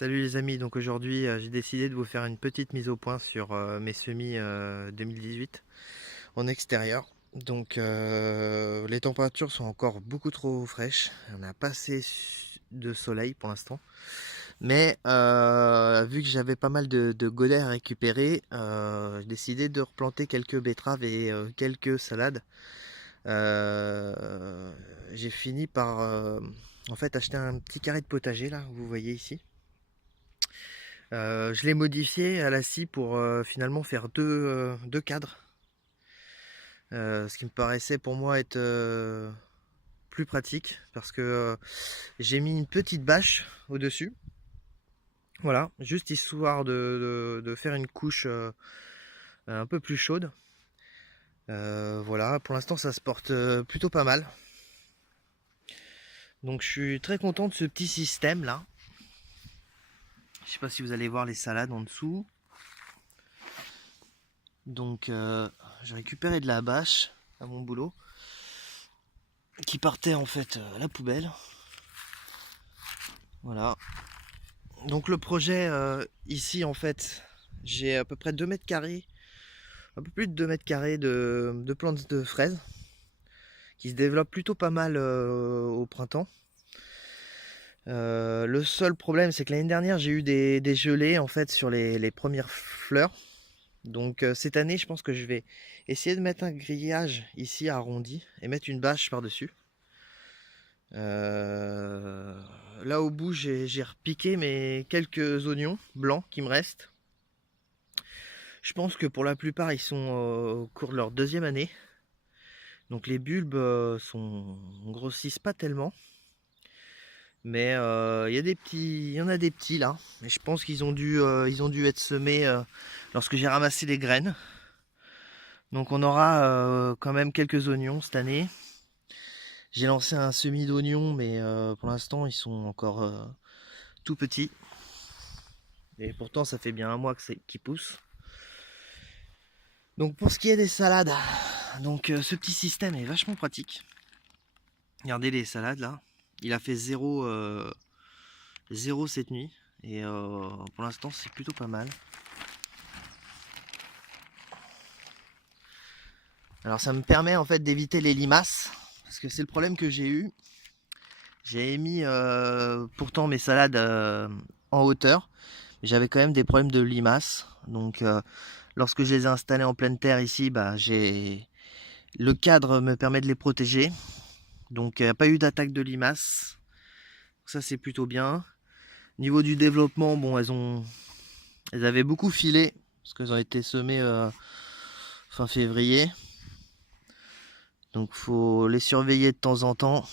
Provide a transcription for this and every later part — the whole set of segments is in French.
Salut les amis, donc aujourd'hui j'ai décidé de vous faire une petite mise au point sur mes semis 2018 en extérieur. Donc les températures sont encore beaucoup trop fraîches, on n'a pas assez de soleil pour l'instant. Mais vu que j'avais pas mal de godets à récupérer, j'ai décidé de replanter quelques betteraves et quelques salades. J'ai fini par en fait acheter un petit carré de potager là, vous voyez ici. Je l'ai modifié à la scie pour finalement faire deux cadres. Ce qui me paraissait pour moi être plus pratique parce que j'ai mis une petite bâche au-dessus. Voilà, juste histoire de faire une couche un peu plus chaude. Voilà, pour l'instant ça se porte plutôt pas mal. Donc je suis très content de ce petit système là. Je sais pas si vous allez voir les salades en dessous. Donc j'ai récupéré de la bâche à mon boulot qui partait en fait à la poubelle. Voilà. Donc le projet ici en fait, j'ai à peu près 2 mètres carrés, un peu plus de 2 mètres carrés de plantes de fraises qui se développent plutôt pas mal au printemps. Le seul problème c'est que l'année dernière j'ai eu des gelées en fait sur les premières fleurs. Donc cette année je pense que je vais essayer de mettre un grillage ici arrondi et mettre une bâche par-dessus. Là au bout j'ai repiqué mes quelques oignons blancs qui me restent. Je pense que pour la plupart ils sont au cours de leur deuxième année. Donc les bulbes grossissent pas tellement. Mais il y a des petits, il y en a des petits là. Mais je pense ils ont dû être semés lorsque j'ai ramassé les graines. Donc on aura quand même quelques oignons cette année. J'ai lancé un semis d'oignons, mais pour l'instant ils sont encore tout petits. Et pourtant ça fait bien un mois qu'ils poussent. Donc pour ce qui est des salades, donc ce petit système est vachement pratique. Regardez les salades là. Il a fait 0 cette nuit. Et pour l'instant c'est plutôt pas mal. Alors ça me permet en fait d'éviter les limaces. Parce que c'est le problème que j'ai eu. J'ai mis pourtant mes salades en hauteur. Mais j'avais quand même des problèmes de limaces. Donc lorsque je les ai installées en pleine terre ici, bah, le cadre me permet de les protéger. Donc il n'y a pas eu d'attaque de limaces. Ça c'est plutôt bien. Niveau du développement, bon elles avaient beaucoup filé. Parce qu'elles ont été semées fin février. Donc faut les surveiller de temps en temps.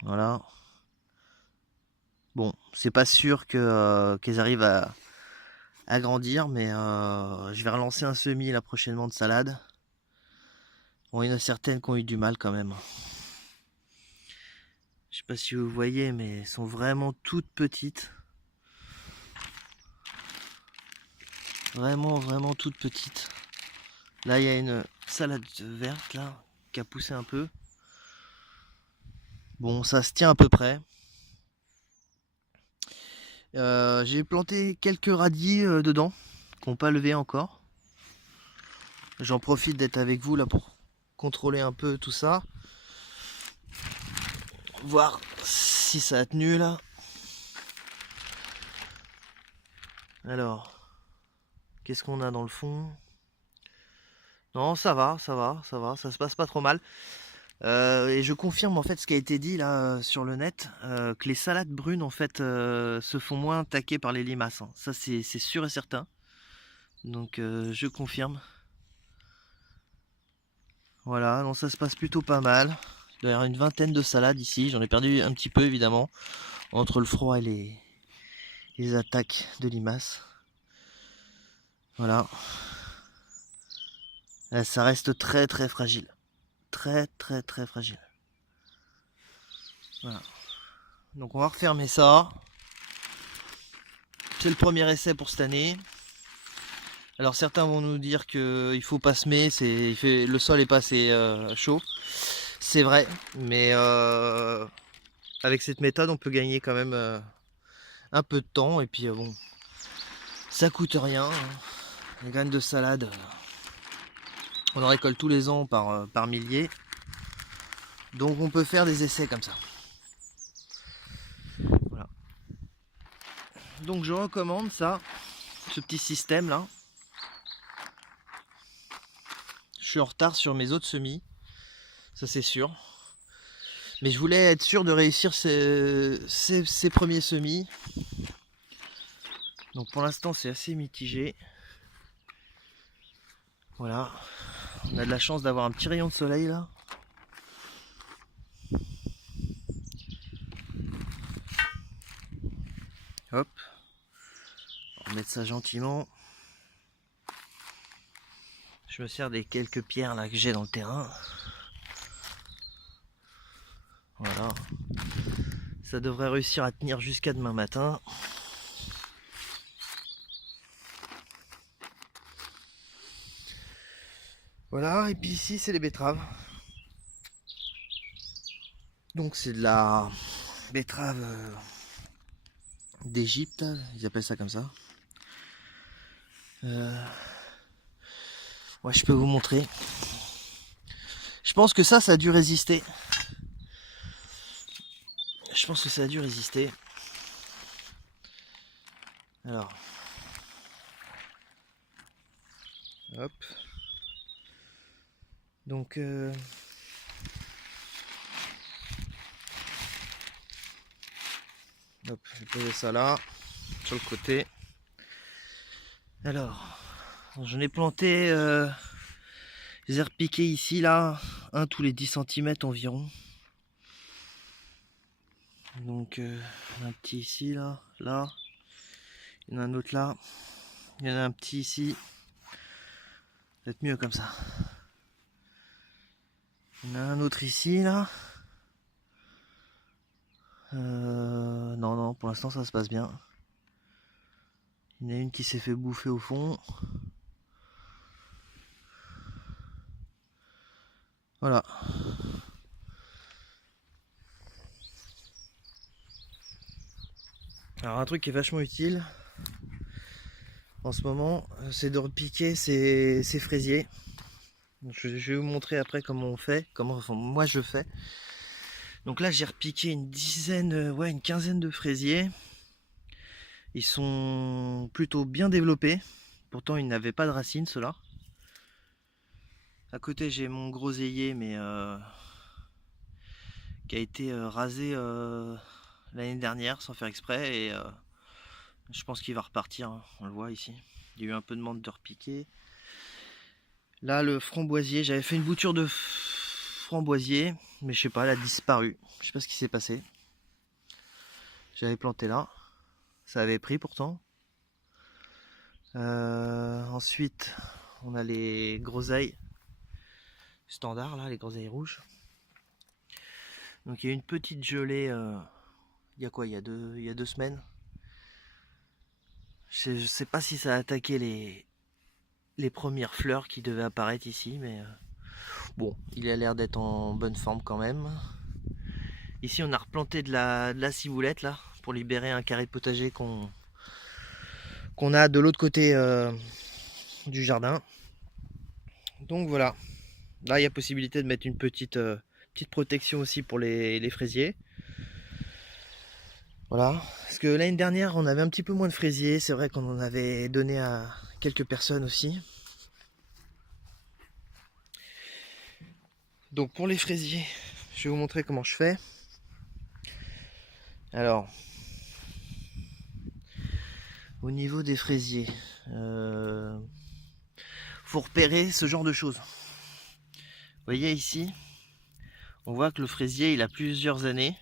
Voilà. Bon, c'est pas sûr qu'elles arrivent à grandir, mais je vais relancer un semis là prochainement de salade. Bon, il y en a certaines qui ont eu du mal quand même. Je sais pas si vous voyez, mais elles sont vraiment toutes petites. Vraiment, vraiment toutes petites. Là, il y a une salade verte là qui a poussé un peu. Bon, ça se tient à peu près. J'ai planté quelques radis dedans, qui n'ont pas levé encore. J'en profite d'être avec vous là pour contrôler un peu tout ça. Voir si ça a tenu là. Alors, qu'est-ce qu'on a dans le fond? Non, ça va, ça va, ça va, ça se passe pas trop mal. Et je confirme en fait ce qui a été dit là sur le net, que les salades brunes en fait se font moins attaquer par les limaces, hein. Ça c'est sûr et certain. Donc je confirme. Voilà, donc ça se passe plutôt pas mal. Il doit y avoir une vingtaine de salades ici. J'en ai perdu un petit peu évidemment entre le froid et les attaques de limaces. Voilà. Ça reste très très fragile. Très très très fragile. Voilà. Donc on va refermer ça. C'est le premier essai pour cette année. Alors certains vont nous dire qu'il faut pas semer, le sol est pas assez chaud. C'est vrai, mais avec cette méthode, on peut gagner quand même un peu de temps. Et puis bon, ça coûte rien, hein. Les graines de salade, on en récolte tous les ans par milliers. Donc on peut faire des essais comme ça. Voilà. Donc je recommande ça, ce petit système là. Je suis en retard sur mes autres semis, ça c'est sûr. Mais je voulais être sûr de réussir ces premiers semis. Donc pour l'instant c'est assez mitigé. Voilà. On a de la chance d'avoir un petit rayon de soleil là. Hop. On va mettre ça gentiment. Je me sers des quelques pierres là que j'ai dans le terrain. Voilà. Ça devrait réussir à tenir jusqu'à demain matin. Voilà, et puis ici c'est les betteraves. Donc c'est de la betterave d'Égypte, ils appellent ça comme ça. Ouais, je peux vous montrer. Je pense que ça a dû résister. Je pense que ça a dû résister. Alors. Hop. Donc hop, je vais poser ça là, sur le côté. Alors, j'en ai planté, je les ai repiqués ici, là, un tous les 10 cm environ. Donc, un petit ici, là, là. Il y en a un autre là. Il y en a un petit ici. Peut-être mieux comme ça. Il y en a un autre ici, là. Non, non, pour l'instant ça se passe bien. Il y en a une qui s'est fait bouffer au fond. Voilà. Alors un truc qui est vachement utile en ce moment, c'est de repiquer ces fraisiers. Je vais vous montrer après comment on fait, comment moi je fais. Donc là j'ai repiqué une dizaine, ouais une quinzaine de fraisiers. Ils sont plutôt bien développés. Pourtant ils n'avaient pas de racines ceux-là. À côté j'ai mon groseillier mais qui a été rasé l'année dernière sans faire exprès et je pense qu'il va repartir, hein. On le voit ici. Il y a eu un peu de menthe de repiquer. Là le framboisier, j'avais fait une bouture de framboisier, mais je sais pas, elle a disparu. Je sais pas ce qui s'est passé. J'avais planté là, ça avait pris pourtant. Ensuite, on a les groseilles standards là, les groseilles rouges. Donc il y a une petite gelée. Il y a quoi? Il y a 2 semaines. Je sais pas si ça a attaqué les premières fleurs qui devaient apparaître ici, mais bon, il a l'air d'être en bonne forme quand même. Ici, on a replanté de la ciboulette là pour libérer un carré de potager qu'on a de l'autre côté du jardin. Donc voilà. Là, il y a possibilité de mettre une petite protection aussi pour les fraisiers. Voilà. Parce que l'année dernière, on avait un petit peu moins de fraisiers. C'est vrai qu'on en avait donné à quelques personnes aussi. Donc pour les fraisiers, je vais vous montrer comment je fais. Alors, au niveau des fraisiers, faut repérer ce genre de choses. Vous voyez ici, on voit que le fraisier il a plusieurs années.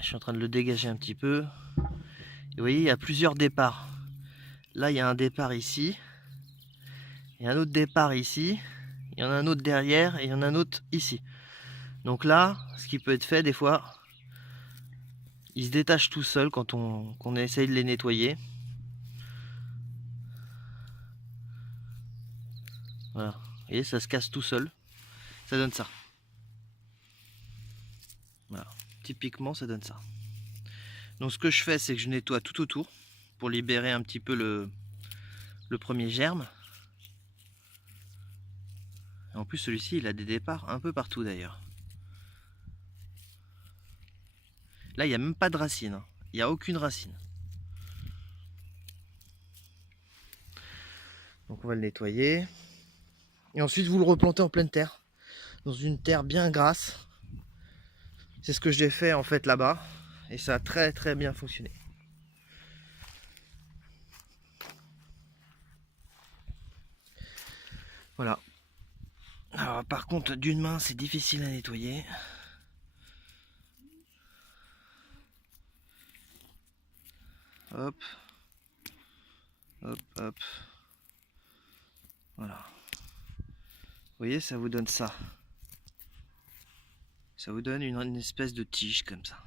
Je suis en train de le dégager un petit peu. Et vous voyez, il y a plusieurs départs. Là, il y a un départ ici. Il y a un autre départ ici. Il y en a un autre derrière et il y en a un autre ici. Donc là, ce qui peut être fait des fois, ils se détachent tout seuls quand on essaye de les nettoyer. Voilà. Vous voyez, ça se casse tout seul. Ça donne ça. Voilà, typiquement ça donne ça. Donc ce que je fais, c'est que je nettoie tout autour pour libérer un petit peu le premier germe. Et en plus celui-ci il a des départs un peu partout d'ailleurs. Là il n'y a même pas de racine, hein. Il n'y a aucune racine. Donc on va le nettoyer. Et ensuite vous le replantez en pleine terre. Dans une terre bien grasse. C'est ce que j'ai fait en fait là-bas. Et ça a très très bien fonctionné. Voilà. Alors par contre d'une main c'est difficile à nettoyer. Hop. Hop, hop. Voilà. Vous voyez, ça vous donne ça. Ça vous donne une espèce de tige comme ça.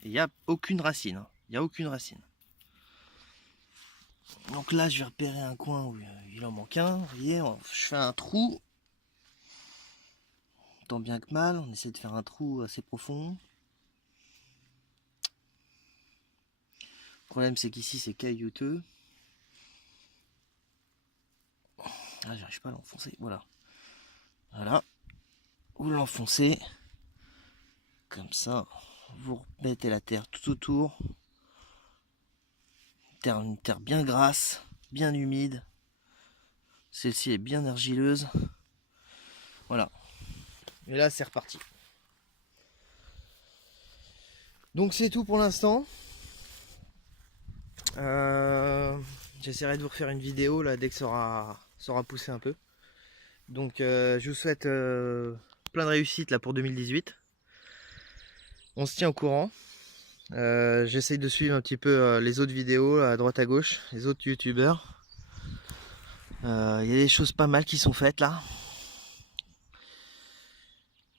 Et il n'y a aucune racine. Hein. Il n'y a aucune racine. Donc là, je vais repérer un coin où il en manque un. Vous voyez, je fais un trou. Tant bien que mal, on essaie de faire un trou assez profond. Le problème, c'est qu'ici, c'est caillouteux. Ah, j'arrive pas à l'enfoncer. Voilà. Voilà. Vous l'enfoncez. Comme ça. Vous remettez la terre tout autour. Une terre bien grasse, bien humide. Celle-ci est bien argileuse. Voilà. Et là, c'est reparti. Donc c'est tout pour l'instant. J'essaierai de vous refaire une vidéo là dès que ça aura poussé un peu. Donc je vous souhaite plein de réussite là pour 2018. On se tient au courant. J'essaye de suivre un petit peu les autres vidéos là, à droite à gauche, les autres youtubeurs. Il y a des choses pas mal qui sont faites là.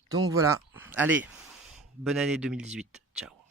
Donc voilà, allez, bonne année 2018, ciao.